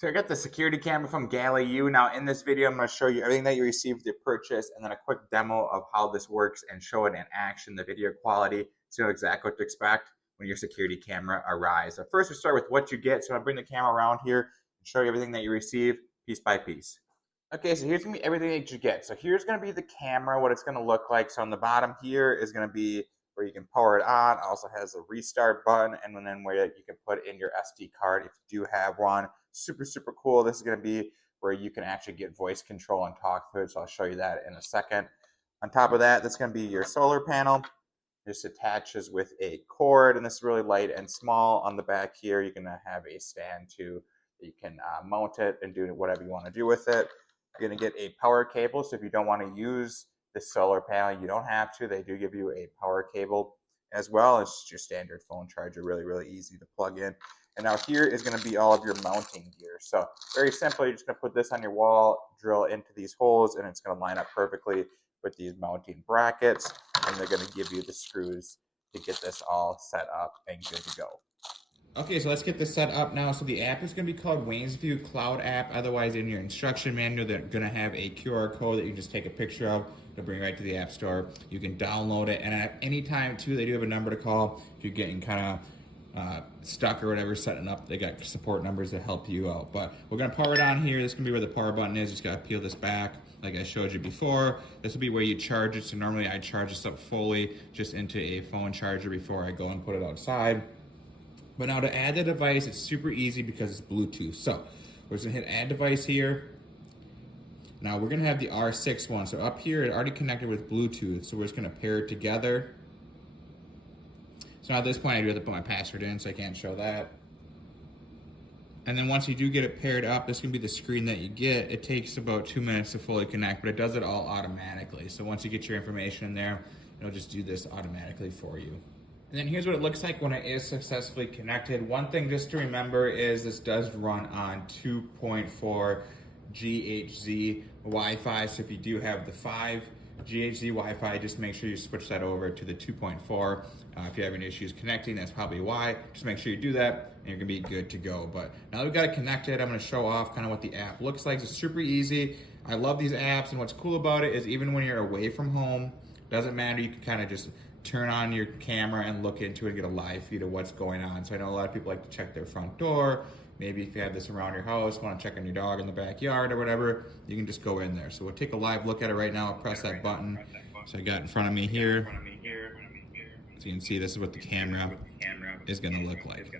So I got the security camera from Galayou. Now in this video, I'm going to show you everything that you received with your purchase and then a quick demo of how this works and show it in action, the video quality, so you know exactly what to expect when your security camera arrives. So first we start with what you get. So I bring the camera around here and show you everything that you receive piece by piece. Okay, so here's going to be everything that you get. So here's going to be the camera, what it's going to look like. So on the bottom here is going to be where you can power it on. It also has a restart button and then where you can put in your SD card if you do have one. Super, super cool. This is going to be where you can actually get voice control and talk to it. So I'll show you that in a second. On top of that, that's going to be your solar panel. This attaches with a cord, and this is really light and small. On the back here, you can have a stand too. You can mount it and do whatever you want to do with it. You're going to get a power cable, so if you don't want to use the solar panel, you don't have to. They do give you a power cable as well as your standard phone charger. Really, really easy to plug in. And now here is going to be all of your mounting gear. So very simple, you're just going to put this on your wall, drill into these holes, and it's going to line up perfectly with these mounting brackets. And they're going to give you the screws to get this all set up and good to go. Okay, so let's get this set up now. So the app is going to be called Waynesview Cloud App. Otherwise, in your instruction manual, they're going to have a QR code that you just take a picture of. It'll bring you right to the App Store. You can download it, and at any time, too, they do have a number to call if you're getting kind of stuck or whatever setting up. They got support numbers to help you out. But we're going to power it on here. This is going to be where the power button is. Just got to peel this back like I showed you before. This will be where you charge it. So normally I charge this up fully just into a phone charger before I go and put it outside. But now to add the device, it's super easy because it's Bluetooth. So we're just gonna hit add device here. Now we're gonna have the R6 one. So up here, it already connected with Bluetooth. So we're just gonna pair it together. So now at this point, I do have to put my password in, so I can't show that. And then once you do get it paired up, this is gonna be the screen that you get. It takes about 2 minutes to fully connect, but it does it all automatically. So once you get your information in there, it'll just do this automatically for you. And then here's what it looks like when it is successfully connected. One thing just to remember is this does run on 2.4 GHz Wi-Fi. So if you do have the 5 GHz Wi-Fi, just make sure you switch that over to the 2.4. If you're having issues connecting, that's probably why. Just make sure you do that and you're gonna be good to go. But now that we've got it connected, I'm gonna show off kind of what the app looks like. It's super easy. I love these apps, and what's cool about it is even when you're away from home, doesn't matter, you can kind of just turn on your camera and look into it and get a live feed of what's going on. So I know a lot of people like to check their front door. Maybe if you have this around your house, want to check on your dog in the backyard or whatever, you can just go in there. So we'll take a live look at it right now. I'll press that button. So I got in front of me here. So you can see this is what the camera is going to look like.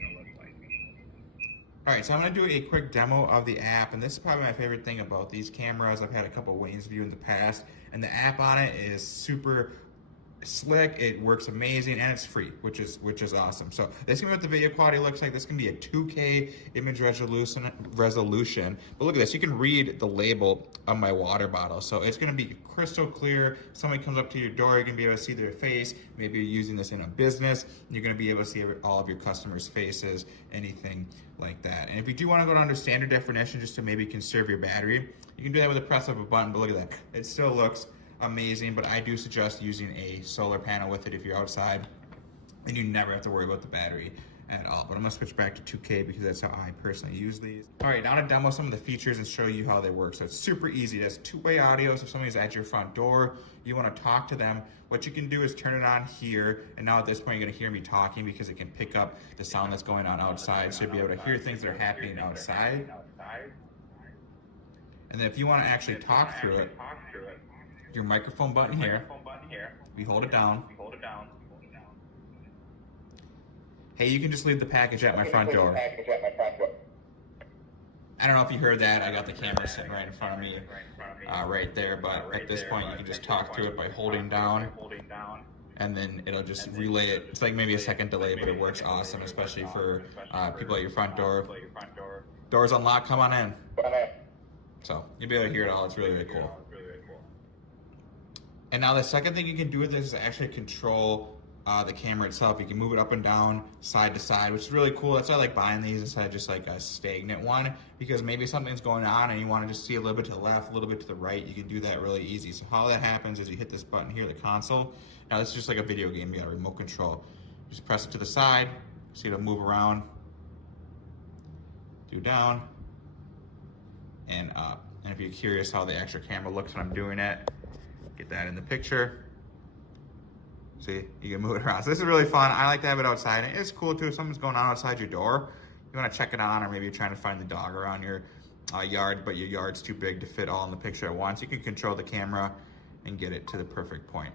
All right, so I'm gonna do a quick demo of the app, and this is probably my favorite thing about these cameras. I've had a couple of Waynesview in the past, and the app on it is super slick. It works amazing, and it's free, which is awesome. So this is gonna be what the video quality looks like. This can be a 2K image resolution. But look at this, you can read the label on my water bottle. So it's gonna be crystal clear. Somebody comes up to your door, you're gonna be able to see their face. Maybe you're using this in a business, you're gonna be able to see all of your customers' faces, anything like that. And if you do wanna go down to standard definition just to maybe conserve your battery, you can do that with the press of a button, but look at that. It still looks amazing, but I do suggest using a solar panel with it if you're outside, and you never have to worry about the battery at all. But I'm gonna switch back to 2K because that's how I personally use these. All right, now to demo some of the features and show you how they work. So it's super easy. It has two-way audio, so if somebody's at your front door, you wanna talk to them, what you can do is turn it on here, and now at this point, you're gonna hear me talking because it can pick up the sound that's going on outside, so you'll be able to hear things that are happening outside. And then if you wanna actually talk through it, your microphone button here, we hold it down. Hey, you can just leave the package at my front door. I don't know if you heard that. I got the camera sitting right in front of me, right there. But at this point, you can just talk through it by holding down, and then it'll just relay it. It's like maybe a second delay, but it works awesome, especially for people at your front door. Doors unlocked, come on in. So you'll be able to hear it all. It's really, really cool. And now the second thing you can do with this is actually control the camera itself. You can move it up and down, side to side, which is really cool. That's why I like buying these instead of just like a stagnant one, because maybe something's going on and you want to just see a little bit to the left, a little bit to the right. You can do that really easy. So how that happens is you hit this button here, the console. Now this is just like a video game. You got a remote control. Just press it to the side, see it'll move around, do down, and up. And if you're curious how the extra camera looks when I'm doing it, get that in the picture. See, you can move it around. So this is really fun. I like to have it outside. And it's cool too if something's going on outside your door. You want to check it on, or maybe you're trying to find the dog around your yard, but your yard's too big to fit all in the picture at once. You can control the camera and get it to the perfect point.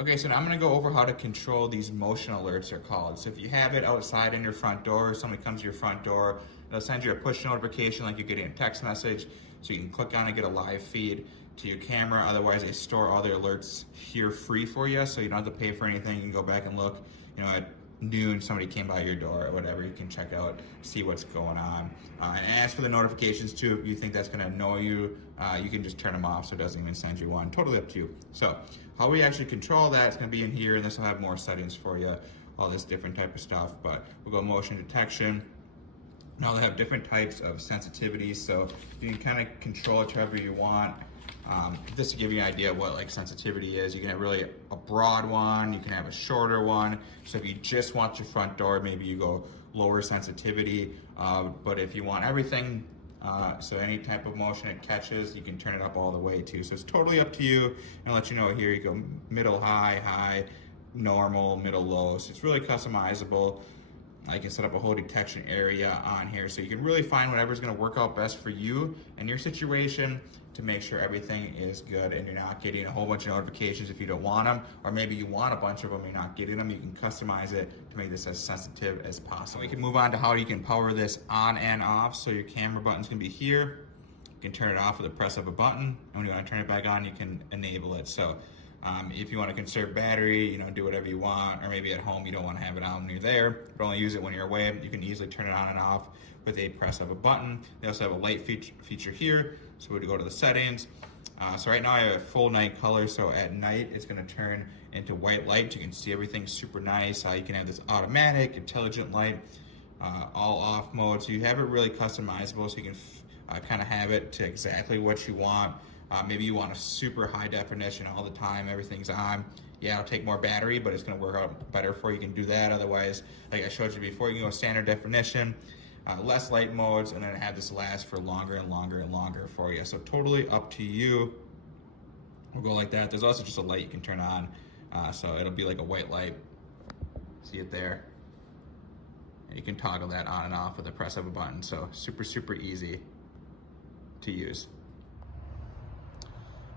Okay, so now I'm gonna go over how to control these motion alerts, are called. So if you have it outside in your front door, or somebody comes to your front door, it'll send you a push notification like you're getting a text message, so you can click on it and get a live feed to your camera. Otherwise, they store all the alerts here free for you, so you don't have to pay for anything. You can go back and look, you know, at noon, somebody came by your door or whatever, you can check out, see what's going on. And as for the notifications too, if you think that's gonna annoy you, you can just turn them off so it doesn't even send you one. Totally up to you. So how we actually control that, it's gonna be in here, and this will have more settings for you, all this different type of stuff, but we'll go motion detection. Now they have different types of sensitivity, so you can kind of control it however you want. Just to give you an idea of what like sensitivity is, you can have really a broad one, you can have a shorter one. So if you just want your front door, maybe you go lower sensitivity. But if you want everything, so any type of motion it catches, you can turn it up all the way too. So it's totally up to you. And I'll let you know here, you go middle, high, high, normal, middle, low. So it's really customizable. I can set up a whole detection area on here, so you can really find whatever's gonna work out best for you and your situation to make sure everything is good and you're not getting a whole bunch of notifications if you don't want them, or maybe you want a bunch of them and you're not getting them. You can customize it to make this as sensitive as possible. We can move on to how you can power this on and off. So your camera button's gonna be here. You can turn it off with the press of a button, and when you wanna turn it back on, you can enable it. So if you want to conserve battery, you know, do whatever you want, or maybe at home you don't want to have it on when you're there, but only use it when you're away, you can easily turn it on and off with a press of a button. They also have a light feature here, so we'd go to the settings. So right now I have a full night color, so at night it's going to turn into white light. You can see everything super nice. You can have this automatic, intelligent light, all off mode, so you have it really customizable, so you can kind of have it to exactly what you want. Maybe you want a super high definition all the time, everything's on. Yeah, it'll take more battery, but it's gonna work out better for you. You can do that. Otherwise, like I showed you before, you can go standard definition, less light modes, and then have this last for longer and longer and longer for you. So totally up to you. We'll go like that. There's also just a light you can turn on. So it'll be like a white light. See it there? And you can toggle that on and off with the press of a button. So super, super easy to use.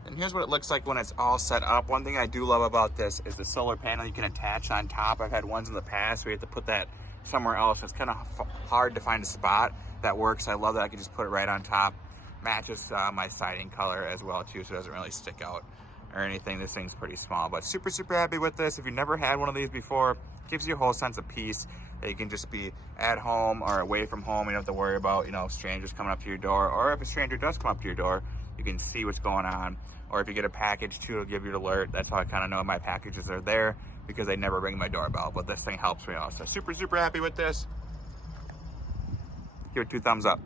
And here's what it looks like when it's all set up. One thing I do love about this is the solar panel you can attach on top. I've had ones in the past where you have to put that somewhere else. It's kind of hard to find a spot that works. I love that I can just put it right on top. Matches my siding color as well too, so it doesn't really stick out or anything. This thing's pretty small, but super, super happy with this. If you've never had one of these before, it gives you a whole sense of peace that you can just be at home or away from home. You don't have to worry about, you know, strangers coming up to your door, or if a stranger does come up to your door, you can see what's going on. Or if you get a package too, it'll give you an alert. That's how I kind of know my packages are there, because they never ring my doorbell, but this thing helps me out. So super, super happy with this. Give it 2 thumbs up.